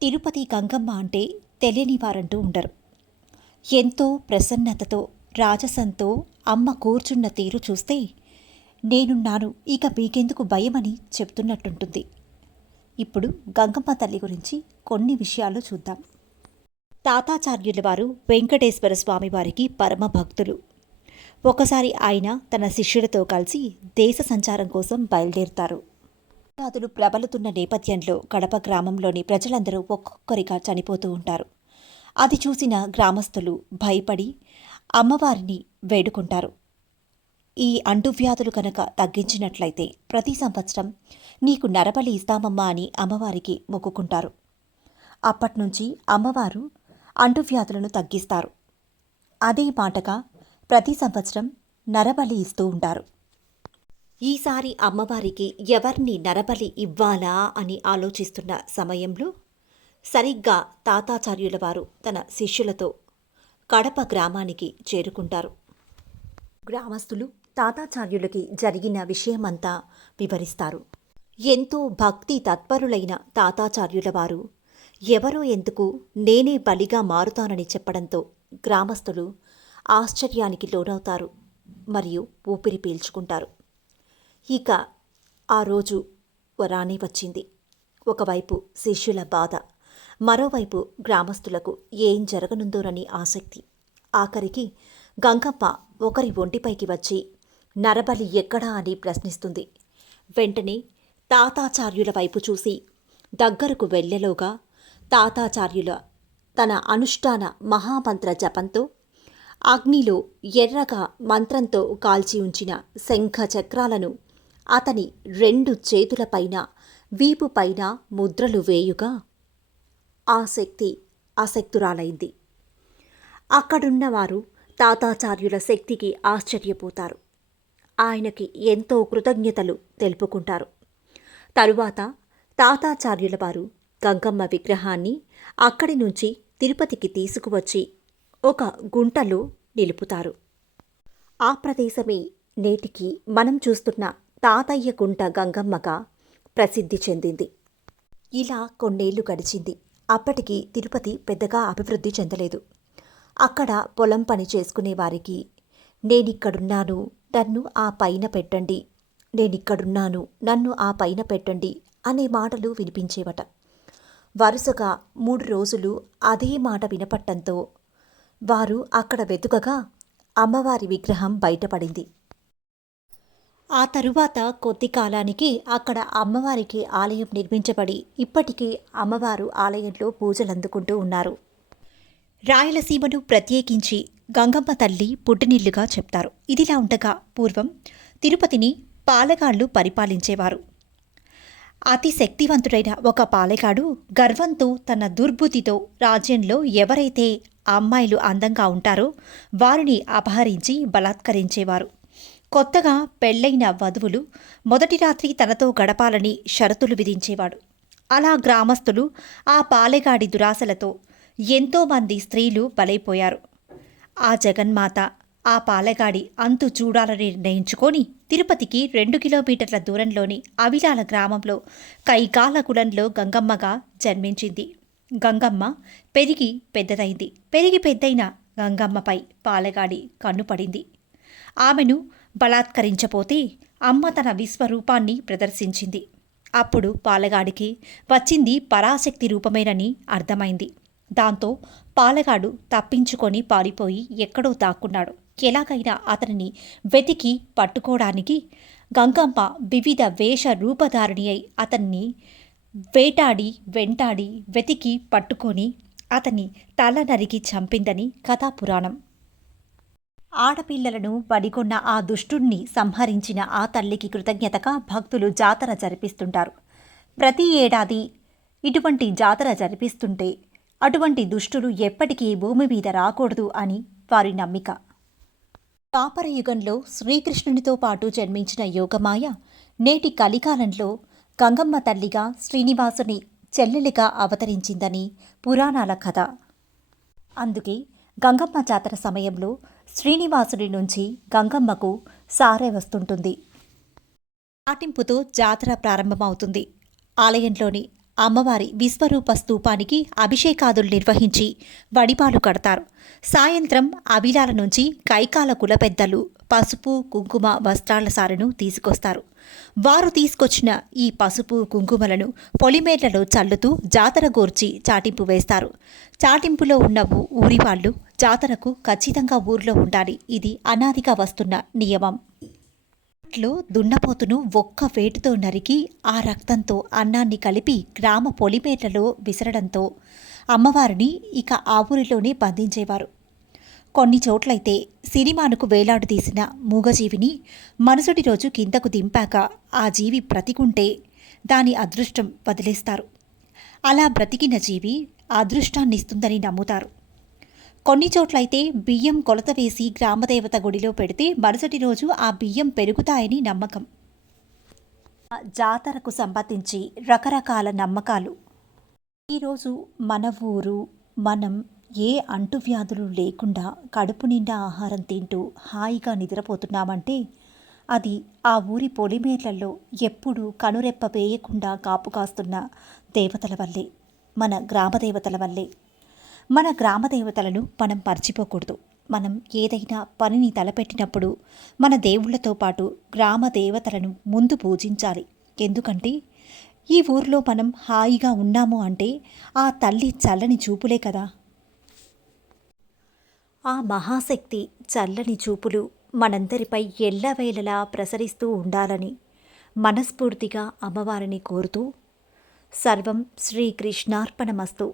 తిరుపతి గంగమ్మ అంటే తెలియని వారంటూ ఉండరు. ఎంతో ప్రసన్నతతో, రాజసంతో అమ్మ కూర్చున్న తీరు చూస్తే నేనున్నాను, ఇక మీకెందుకు భయమని చెప్తున్నట్టుంటుంది. ఇప్పుడు గంగమ్మ తల్లి గురించి కొన్ని విషయాలు చూద్దాం. తాతాచార్యుల వారు వెంకటేశ్వర స్వామి వారికి పరమ భక్తులు. ఒకసారి ఆయన తన శిష్యులతో కలిసి దేశ సంచారం కోసం బయలుదేరుతారు. వ్యాధులు ప్రబలుతున్న నేపథ్యంలో కడప గ్రామంలోని ప్రజలందరూ ఒక్కొక్కరిగా చనిపోతూ ఉంటారు. అది చూసిన గ్రామస్తులు భయపడి అమ్మవారిని వేడుకుంటారు. ఈ అంటువ్యాధులు కనుక తగ్గించినట్లయితే ప్రతి సంవత్సరం నీకు నరబలి ఇస్తామమ్మా అని అమ్మవారికి మొక్కుకుంటారు. అప్పట్నుంచి అమ్మవారు అంటువ్యాధులను తగ్గిస్తారు. అదే మాటగా ప్రతి సంవత్సరం నరబలి ఇస్తూ ఉంటారు. ఈసారి అమ్మవారికి ఎవరిని నరబలి ఇవ్వాలా అని ఆలోచిస్తున్న సమయంలో సరిగ్గా తాతాచార్యుల వారు తన శిష్యులతో కడప గ్రామానికి చేరుకుంటారు. గ్రామస్తులు తాతాచార్యులకి జరిగిన విషయమంతా వివరిస్తారు. ఎంతో భక్తి తత్పరులైన తాతాచార్యుల వారు ఎవరో ఎందుకు నేనే బలిగా మారుతానని చెప్పడంతో గ్రామస్తులు ఆశ్చర్యానికి లోనవుతారు మరియు ఊపిరి పీల్చుకుంటారు. ఇక ఆ రోజు రానే వచ్చింది. ఒకవైపు శిష్యుల బాధ, మరోవైపు గ్రామస్తులకు ఏం జరగనుందోనని ఆసక్తి. ఆఖరికి గంగమ్మ ఒకరి ఒంటిపైకి వచ్చి నరబలి ఎక్కడా అని ప్రశ్నిస్తుంది. వెంటనే తాతాచార్యుల వైపు చూసి దగ్గరకు వెళ్లేలోగా తాతాచార్యుల తన అనుష్ఠాన మహామంత్ర జపంతో అగ్నిలో ఎర్రగా మంత్రంతో కాల్చి ఉంచిన శంఖ చక్రాలను అతని 2 చేతులపైన వీపుపైన ముద్రలు వేయుగా ఆ శక్తి అశక్తురాలైంది. అక్కడున్నవారు తాతాచార్యుల శక్తికి ఆశ్చర్యపోతారు. ఆయనకి ఎంతో కృతజ్ఞతలు తెలుపుకుంటారు. తరువాత తాతాచార్యుల వారు గంగమ్మ విగ్రహాన్ని అక్కడి నుంచి తిరుపతికి తీసుకువచ్చి ఒక గుంటలో నిలుపుతారు. ఆ ప్రదేశమే నేటికి మనం చూస్తున్న తాతయ్య గుంట గంగమ్మగా ప్రసిద్ధి చెందింది. ఇలా కొన్నేళ్లు గడిచింది. అప్పటికి తిరుపతి పెద్దగా అభివృద్ధి చెందలేదు. అక్కడ పొలం పని చేసుకునే వారికి నేనిక్కడున్నాను, నన్ను ఆ పైన పెట్టండి, నేనిక్కడున్నాను, నన్ను ఆ పైన పెట్టండి అనే మాటలు వినిపించేవట. వరుసగా 3 రోజులు అదే మాట వినపట్టంతో వారు అక్కడ వెతుకగా అమ్మవారి విగ్రహం బయటపడింది. ఆ తరువాత కొద్ది కాలానికి అక్కడ అమ్మవారికి ఆలయం నిర్మించబడి ఇప్పటికీ అమ్మవారు ఆలయంలో పూజలందుకుంటూ ఉన్నారు. రాయలసీమను ప్రత్యేకించి గంగమ్మ తల్లి పుట్టినిల్లుగా చెప్తారు. ఇదిలా ఉండగా పూర్వం తిరుపతిని పాలెగాళ్లు పరిపాలించేవారు. అతి శక్తివంతుడైన ఒక పాలెగాడు గర్వంతో తన దుర్బుద్ధితో రాజ్యంలో ఎవరైతే అమ్మాయిలు అందంగా ఉంటారో వారిని అపహరించి బలాత్కరించేవారు. కొత్తగా పెళ్లైన వధువులు మొదటి రాత్రి తనతో గడపాలని షరతులు విధించేవాడు. అలా గ్రామస్తులు ఆ పాలెగాడి దురాశలతో ఎంతోమంది స్త్రీలు బలైపోయారు. ఆ జగన్మాత ఆ పాలెగాడి అంతు చూడాలని నిర్ణయించుకొని తిరుపతికి 2 కిలోమీటర్ల దూరంలోని అవిలాల గ్రామంలో కైగాలకులంలో గంగమ్మగా జన్మించింది. గంగమ్మ పెరిగి పెద్దదైంది. పెద్దయిన గంగమ్మపై పాలెగాడి కన్నుపడింది. ఆమెను బలాత్కరించపోతే అమ్మ తన విశ్వరూపాన్ని ప్రదర్శించింది. అప్పుడు పాలెగాడికి వచ్చింది పరాశక్తి రూపమేనని అర్థమైంది. దాంతో పాలెగాడు తప్పించుకొని పారిపోయి ఎక్కడో దాక్కున్నాడు. ఎలాగైనా అతనిని వెతికి పట్టుకోవడానికి గంగమ్మ వివిధ వేష రూపధారిణి అయి అతన్ని వెంటాడి వెతికి పట్టుకొని అతని తల నరికి చంపిందని కథాపురాణం. ఆడపిల్లలను బడిగొన్న ఆ దుష్టుణ్ణి సంహరించిన ఆ తల్లికి కృతజ్ఞతగా భక్తులు జాతర జరిపిస్తుంటారు. ప్రతి ఏడాది ఇటువంటి జాతర జరిపిస్తుంటే అటువంటి దుష్టులు ఎప్పటికీ భూమి మీద రాకూడదు అని వారి నమ్మిక. ద్వాపర యుగంలో శ్రీకృష్ణునితో పాటు జన్మించిన యోగమాయ నేటి కలికాలంలో గంగమ్మ తల్లిగా శ్రీనివాసుని చెల్లెలిగా అవతరించిందని పురాణాల కథ. అందుకే గంగమ్మ జాతర సమయంలో శ్రీనివాసుడి నుంచి గంగమ్మకు సారె వస్తుంటుంది. పాటింపుతో జాతర ప్రారంభమవుతుంది. ఆలయంలోని అమ్మవారి విశ్వరూప స్తూపానికి అభిషేకాదులు నిర్వహించి వడిపాలు కడతారు. సాయంత్రం అవిలాల నుంచి కైకాల కుల పెద్దలు పసుపు కుంకుమ వస్త్రాల సారెను తీసుకొస్తారు. వారు తీసుకొచ్చిన ఈ పసుపు కుంకుమలను పొలిమేర్లలో చల్లుతూ జాతర గూర్చి చాటింపు వేస్తారు. చాటింపులో ఉన్న ఊరివాళ్లు జాతరకు ఖచ్చితంగా ఊర్లో ఉండాలి. ఇది అనాదిగా వస్తున్న నియమం. లో దున్నపోతును ఒక్క వేటుతో నరికి ఆ రక్తంతో అన్నాన్ని కలిపి గ్రామ పొలిమేర్లలో విసరడంతో అమ్మవారిని ఇక ఆ ఊరిలోనే బంధించేవారు. కొన్ని చోట్లయితే సినిమానుకు వేలాడదీసిన మూగజీవిని మరుసటి రోజు కిందకు దింపాక ఆ జీవి బ్రతికుంటే దాని అదృష్టం వదిలేస్తారు. అలా బ్రతికిన జీవి అదృష్టాన్నిస్తుందని నమ్ముతారు. కొన్ని చోట్లయితే బియ్యం కొలత వేసి గ్రామదేవత గుడిలో పెడితే మరుసటి రోజు ఆ బియ్యం పెరుగుతాయని నమ్మకం. జాతరకు సంబంధించి రకరకాల నమ్మకాలు. ఈరోజు మన ఊరు మనం ఏ అంటువ్యాధులు లేకుండా కడుపు నిండా ఆహారం తింటూ హాయిగా నిద్రపోతున్నామంటే అది ఆ ఊరి పొలిమేర్లలో ఎప్పుడూ కనురెప్ప వేయకుండా కాపు కాస్తున్న దేవతల వల్లే, మన గ్రామదేవతల వల్లే. మన గ్రామదేవతలను మనం మర్చిపోకూడదు. మనం ఏదైనా పనిని తలపెట్టినప్పుడు మన దేవుళ్లతో పాటు గ్రామ దేవతలను ముందు పూజించాలి. ఎందుకంటే ఈ ఊర్లో మనం హాయిగా ఉన్నాము అంటే ఆ తల్లి చల్లని చూపులే కదా. ఆ మహాశక్తి చల్లని చూపులు మనందరిపై ఎల్లవేళలా ప్రసరిస్తూ ఉండాలని మనస్ఫూర్తిగా అమ్మవారిని కోరుతూ సర్వం శ్రీకృష్ణార్పణమస్తు.